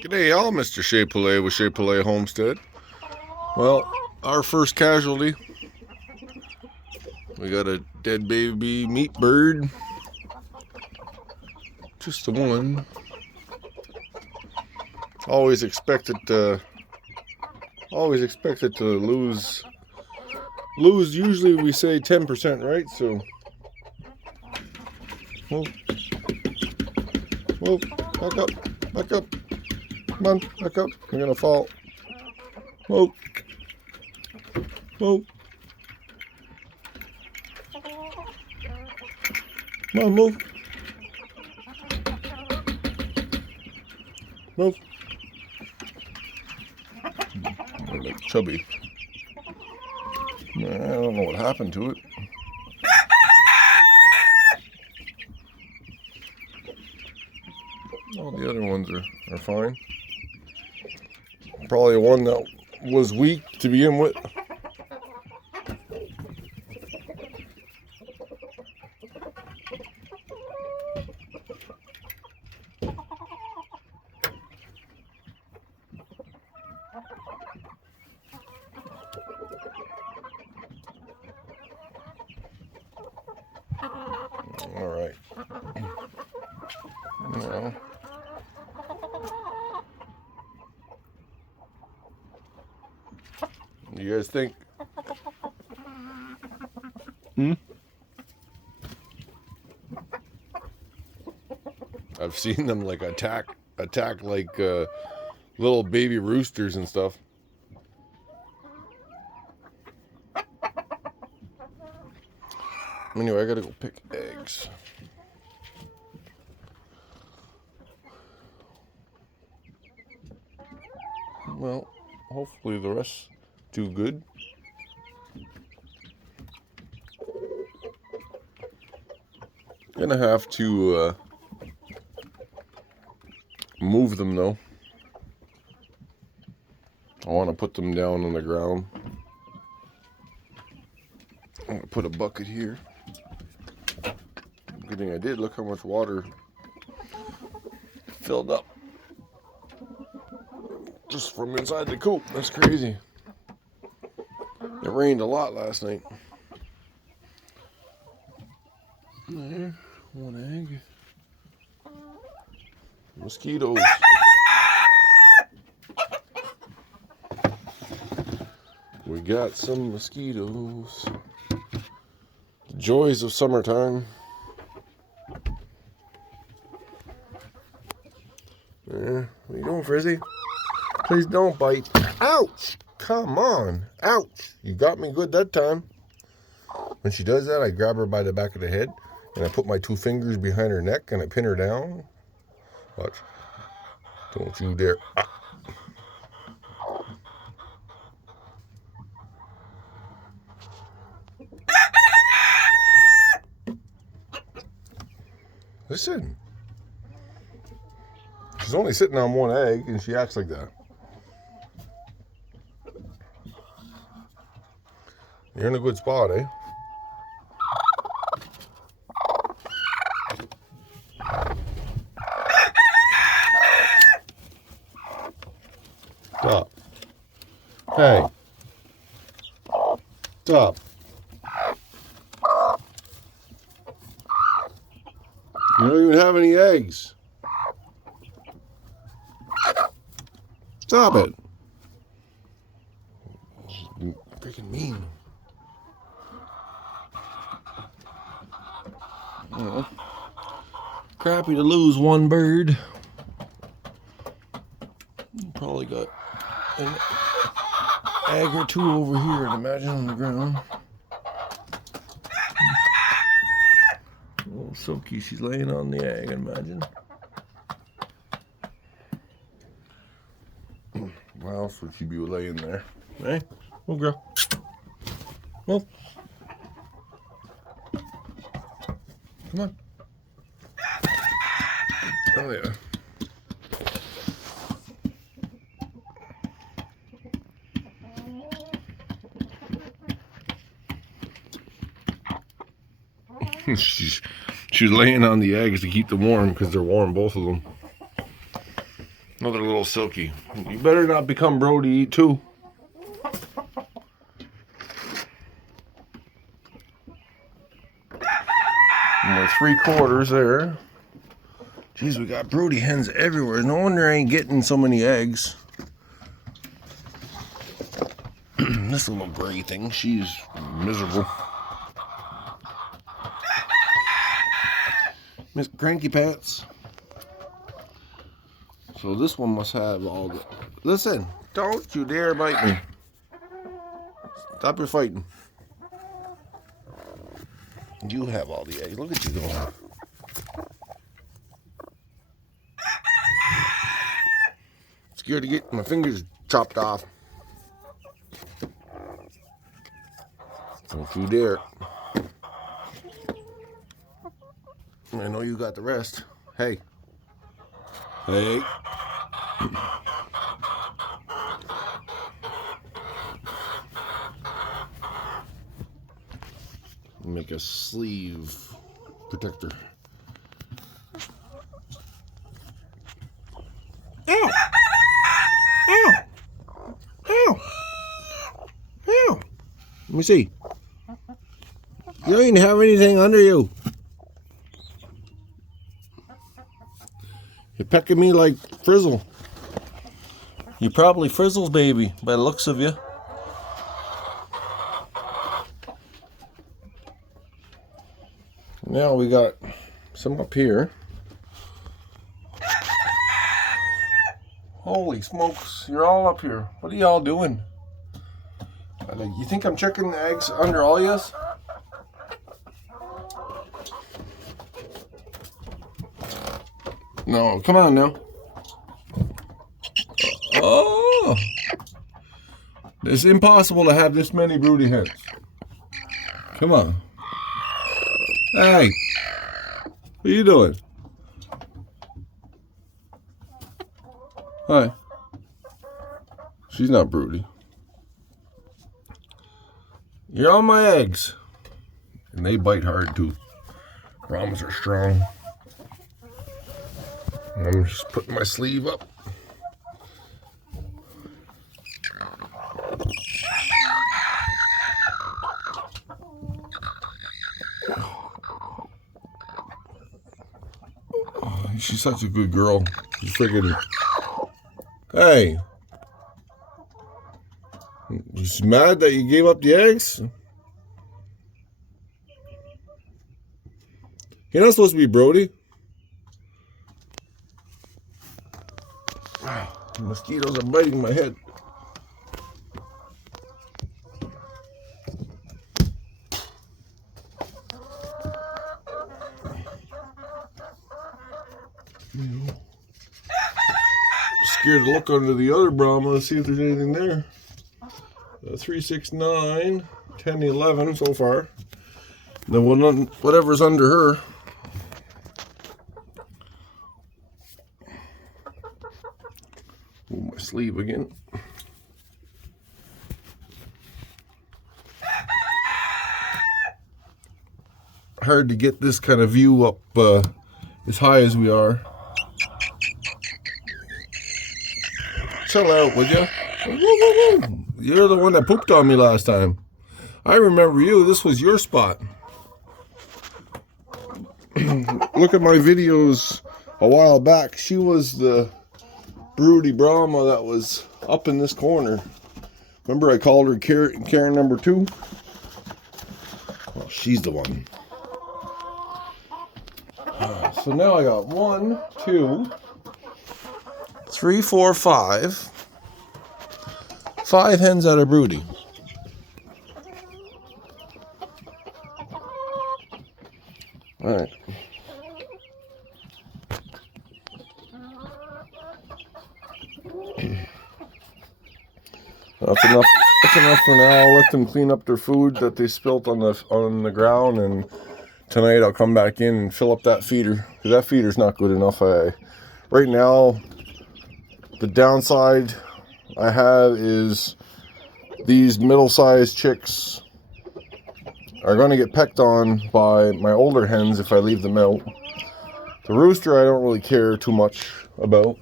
G'day y'all, Mr. Shea Poulet with Shea Poulet Homestead. Well, our first casualty. We got a dead baby meat bird. Just the one. Always expected to lose. Usually we say 10%, right? So move, back up. Come on, back up. You're gonna fall. Move. Come on, move. Move. Like chubby. I don't know what happened to it. All the other ones are fine. Probably one that was weak to begin with. All right. Now, you guys think? I've seen them like attack like little baby roosters and stuff. Anyway, I gotta go pick eggs. Well, hopefully the rest do good. Gonna have to move them though. I want to put them down on the ground. I'm gonna put a bucket here. Good thing I did. Look how much water filled up just from inside the coop. That's crazy. It rained a lot last night. There, one egg. Mosquitoes. We got some mosquitoes. The joys of summertime. What are you doing, Frizzy? Please don't bite. Ouch! Come on. Ouch! You got me good that time. When she does that, I grab her by the back of the head and I put my 2 fingers behind her neck and I pin her down. Watch. Don't you dare. Ah. Listen. She's only sitting on 1 egg and she acts like that. You're in a good spot, eh? Stop. Hey. Stop. You don't even have any eggs. Stop it. Freaking mean. Oh. Crappy to lose 1 bird. Probably got an egg or 2 over here, I'd imagine, on the ground. Little Silky, she's laying on the egg, I'd imagine. Why else would she be laying there? Hey, move, girl. Move. Come on. Oh, yeah. she's laying on the eggs to keep them warm because they're warm, both of them. Another little silky. You better not become Brody, eat too. And we're 3/4 there. Jeez, we got broody hens everywhere. No wonder I ain't getting so many eggs. This little gray thing, she's miserable. Miss Cranky Pants. So this one must have all the... Listen, don't you dare bite me. Stop your fighting. You have all the eggs. Look at you going. Scared to get my fingers chopped off. Don't you dare. I know you got the rest. Hey. Hey. Make a sleeve protector. Ow! Ow! Ow! Ow! Let me see. You don't even have anything under you. You're pecking me like Frizzle. You probably Frizzle's baby by the looks of you. Now we got some up here. Holy smokes, you're all up here. What are y'all doing? You think I'm checking the eggs under all yous? No, come on now. Oh! It's impossible to have this many broody hens. Come on. Hey! What are you doing? Hi. She's not broody. You're on my eggs. And they bite hard too. Brahmas are strong. I'm just putting my sleeve up. Oh, she's such a good girl. She's freaking... Hey. You mad that you gave up the eggs? You're not supposed to be Brody. The mosquitoes are biting my head. Scared to look under the other Brahma and see if there's anything there. 3, 6, 9, 10, 11 so far. The one, whatever's under her. Ooh, my sleeve again. Hard to get this kind of view up as high as we are. Chill out, would you? You're the one that pooped on me last time. I remember you. This was your spot. Look at my videos a while back. She was the broody Brahma that was up in this corner. Remember I called her Karen number 2? Well, she's the one. So now I got 1, 2, 3, 4, 5. 5 hens out of broody. Alright. That's enough. That's enough for now. I'll let them clean up their food that they spilt on the ground, and tonight I'll come back in and fill up that feeder, because that feeder's not good enough. Right now, the downside I have is these middle-sized chicks are going to get pecked on by my older hens if I leave them out. The rooster I don't really care too much about.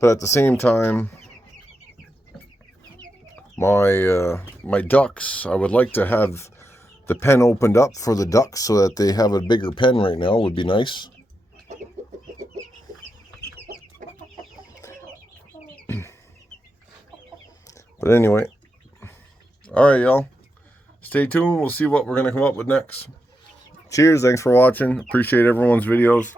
But at the same time, my ducks, I would like to have the pen opened up for the ducks so that they have a bigger pen right now. Would be nice. But anyway, all right, y'all. Stay tuned. We'll see what we're going to come up with next. Cheers. Thanks for watching. Appreciate everyone's videos.